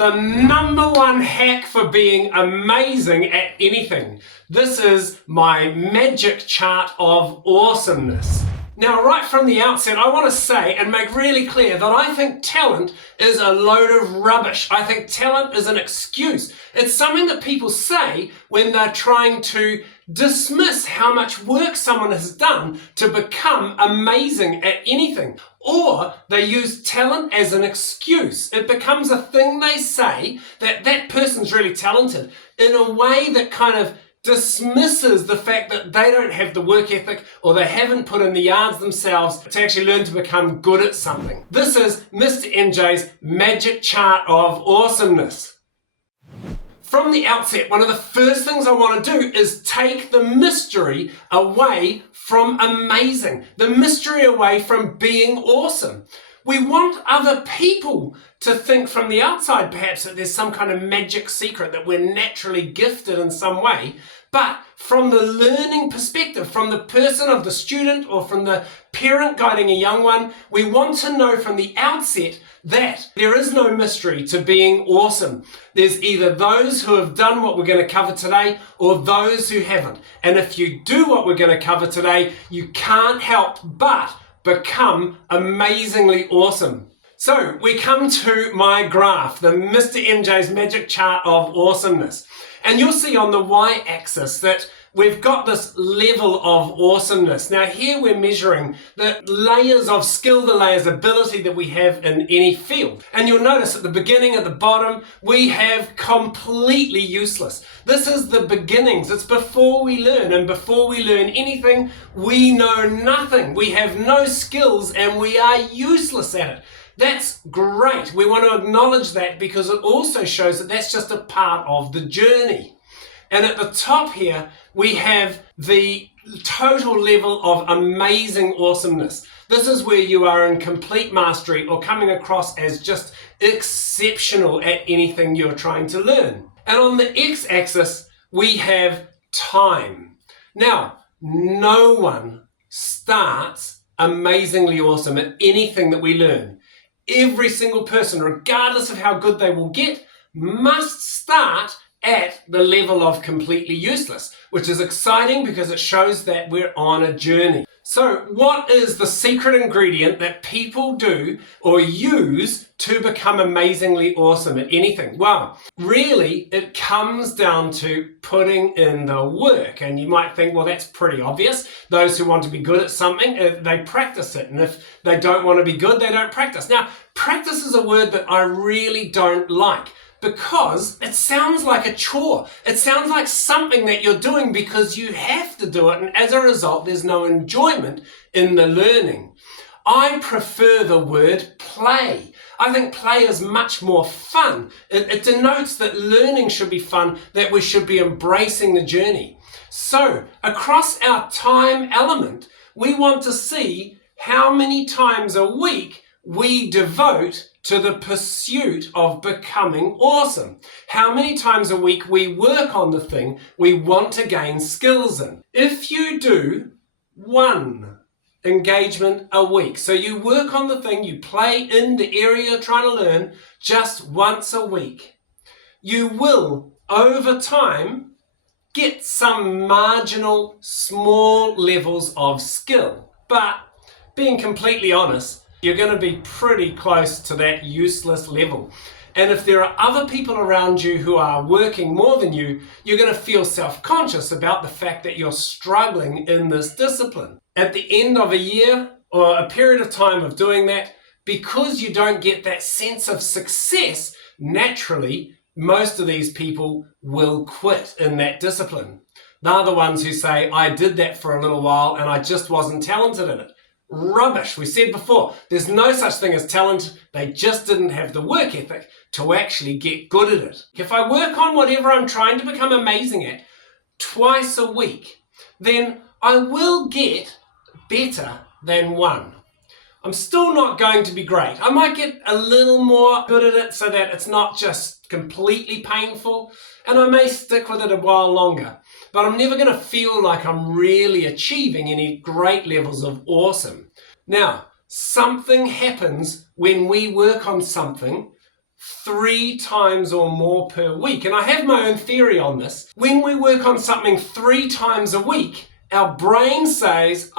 The number one hack for being amazing at anything. This is my magic chart of awesomeness. Now, right from the outset, I want to say and make really clear that I think talent is a load of rubbish. I think talent is an excuse. It's something that people say when they're trying to dismiss how much work someone has done to become amazing at anything. Or they use talent as an excuse. It becomes a thing they say that that person's really talented in a way that kind of dismisses the fact that they don't have the work ethic or they haven't put in the yards themselves to actually learn to become good at something. This is Mr. MJ's magic chart of awesomeness. From the outset, one of the first things I want to do is take the mystery away from amazing, the mystery away from being awesome. We want other people to think from the outside perhaps that there's some kind of magic secret, that we're naturally gifted in some way. But from the learning perspective, from the person of the student or from the parent guiding a young one, we want to know from the outset that there is no mystery to being awesome. There's either those who have done what we're going to cover today or those who haven't. And if you do what we're going to cover today, you can't help but become amazingly awesome. So we come to my graph, the Mr. MJ's magic chart of awesomeness. And you'll see on the y-axis that we've got this level of awesomeness. Now here we're measuring the layers of skill, the layers of ability that we have in any field. And you'll notice at the beginning, at the bottom, we have completely useless. This is the beginnings. It's before we learn. And before we learn anything, we know nothing. We have no skills and we are useless at it. That's great. We want to acknowledge that because it also shows that that's just a part of the journey. And at the top here, we have the total level of amazing awesomeness. This is where you are in complete mastery or coming across as just exceptional at anything you're trying to learn. And on the x-axis, we have time. Now, no one starts amazingly awesome at anything that we learn. Every single person, regardless of how good they will get, must start at the level of completely useless, which is exciting because it shows that we're on a journey. So what is the secret ingredient that people do or use to become amazingly awesome at anything? Well, really, it comes down to putting in the work. And you might think, well, that's pretty obvious. Those who want to be good at something, they practice it. And if they don't want to be good, they don't practice. Now, practice is a word that I really don't like, because it sounds like a chore. It sounds like something that you're doing because you have to do it, and as a result, there's no enjoyment in the learning. I prefer the word play. I think play is much more fun. It denotes that learning should be fun, that we should be embracing the journey. So, across our time element, we want to see how many times a week we devote to the pursuit of becoming awesome. How many times a week we work on the thing we want to gain skills in. If you do one engagement a week, so you work on the thing, you play in the area you're trying to learn just once a week, you will, over time, get some marginal, small levels of skill. But being completely honest, you're going to be pretty close to that useless level. And if there are other people around you who are working more than you, you're going to feel self-conscious about the fact that you're struggling in this discipline. At the end of a year or a period of time of doing that, because you don't get that sense of success, naturally, most of these people will quit in that discipline. They're the ones who say, I did that for a little while and I just wasn't talented in it. Rubbish. We said before, there's no such thing as talent. They just didn't have the work ethic to actually get good at it. If I work on whatever I'm trying to become amazing at twice a week, then I will get better than one. I'm still not going to be great. I might get a little more good at it so that it's not just completely painful, and I may stick with it a while longer. But I'm never going to feel like I'm really achieving any great levels of awesome. Now, something happens when we work on something 3 times or more per week. And I have my own theory on this. When we work on something 3 times a week, our brain says,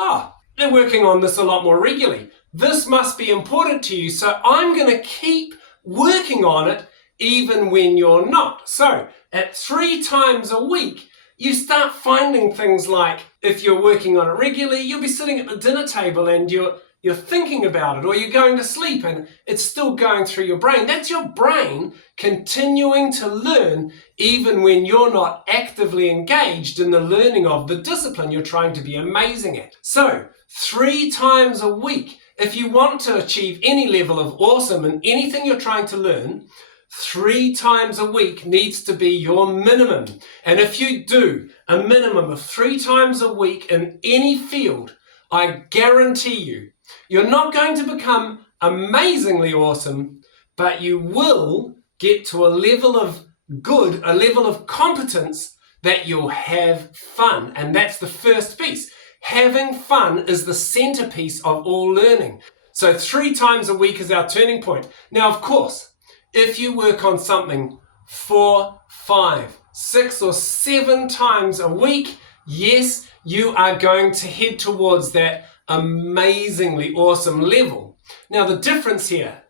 they're working on this a lot more regularly. This must be important to you, so I'm going to keep working on it even when you're not. So at 3 times a week, you start finding things like, if you're working on it regularly, you'll be sitting at the dinner table and you're thinking about it, or you're going to sleep and it's still going through your brain. That's your brain continuing to learn even when you're not actively engaged in the learning of the discipline you're trying to be amazing at. So 3 times a week, if you want to achieve any level of awesome in anything you're trying to learn, 3 times a week needs to be your minimum. And if you do a minimum of 3 times a week in any field, I guarantee you're not going to become amazingly awesome, but you will get to a level of good, a level of competence that you'll have fun. And that's the first piece. Having fun is the centerpiece of all learning. So 3 times a week is our turning point. Now, of course, if you work on something 4, 5, 6, or 7 times a week, yes, you are going to head towards that amazingly awesome level. Now, the difference here,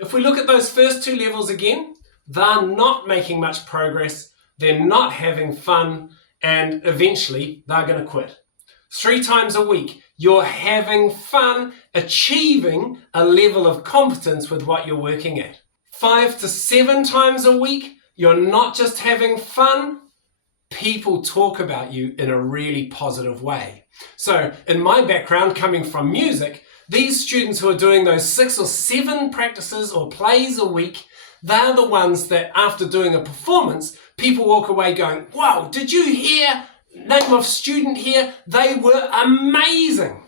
if we look at those first 2 levels again, they're not making much progress, they're not having fun, and eventually they're going to quit. 3 times a week, you're having fun, achieving a level of competence with what you're working at. 5 to 7 times a week, you're not just having fun, people talk about you in a really positive way. So in my background, coming from music, these students who are doing those 6 or 7 practices or plays a week, they're the ones that after doing a performance, people walk away going, wow, did you hear name of student here? They were amazing.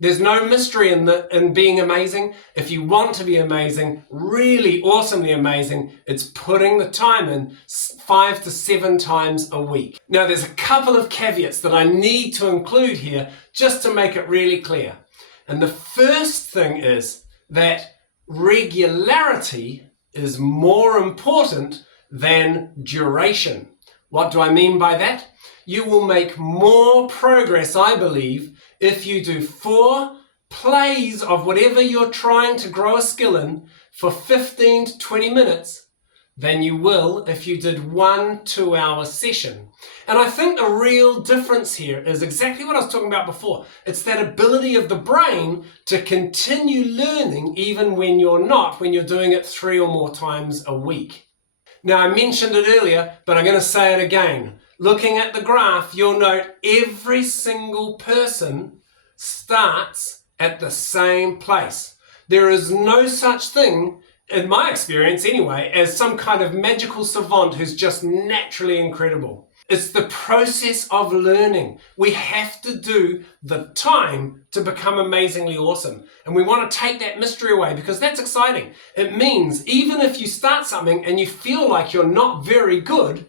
There's no mystery in being amazing. If you want to be amazing, really awesomely amazing, it's putting the time in 5 to 7 times a week. Now, there's a couple of caveats that I need to include here just to make it really clear. And the first thing is that regularity is more important than duration. What do I mean by that? You will make more progress, I believe, if you do 4 plays of whatever you're trying to grow a skill in for 15 to 20 minutes than you will if you did 1 2-hour session. And I think the real difference here is exactly what I was talking about before. It's that ability of the brain to continue learning even when you're not, when you're doing it 3 or more times a week. Now, I mentioned it earlier, but I'm going to say it again. Looking at the graph, you'll note every single person starts at the same place. There is no such thing, in my experience anyway, as some kind of magical savant who's just naturally incredible. It's the process of learning. We have to do the time to become amazingly awesome. And we want to take that mystery away because that's exciting. It means even if you start something and you feel like you're not very good,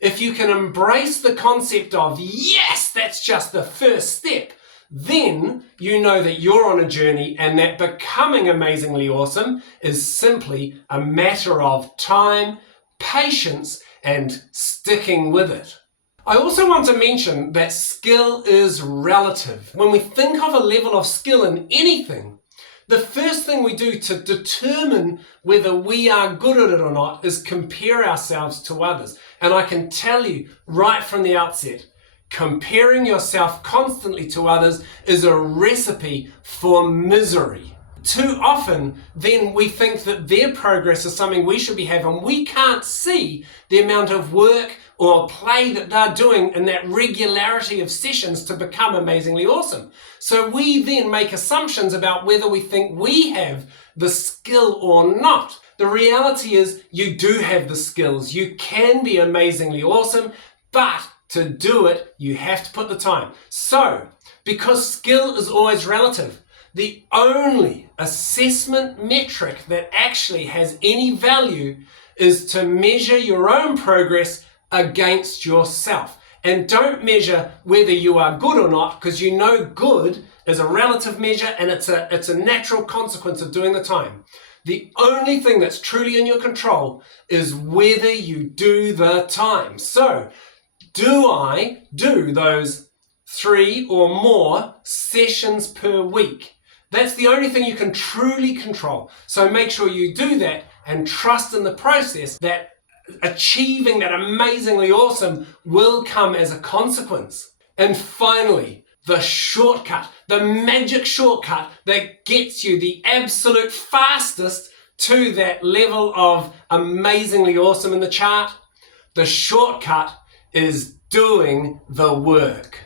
if you can embrace the concept of, yes, that's just the first step, then you know that you're on a journey and that becoming amazingly awesome is simply a matter of time, patience, and sticking with it. I also want to mention that skill is relative. When we think of a level of skill in anything, the first thing we do to determine whether we are good at it or not is compare ourselves to others. And I can tell you right from the outset, comparing yourself constantly to others is a recipe for misery. Too often, then we think that their progress is something we should be having. We can't see the amount of work or play that they're doing in that regularity of sessions to become amazingly awesome. So we then make assumptions about whether we think we have the skill or not. The reality is you do have the skills. You can be amazingly awesome, but to do it, you have to put the time. So, because skill is always relative, the only assessment metric that actually has any value is to measure your own progress against yourself. And don't measure whether you are good or not, because you know good is a relative measure and it's a natural consequence of doing the time. The only thing that's truly in your control is whether you do the time. So, do I do those 3 or more sessions per week? That's the only thing you can truly control. So make sure you do that and trust in the process that achieving that amazingly awesome will come as a consequence. And finally, the shortcut, the magic shortcut that gets you the absolute fastest to that level of amazingly awesome in the chart. The shortcut is doing the work.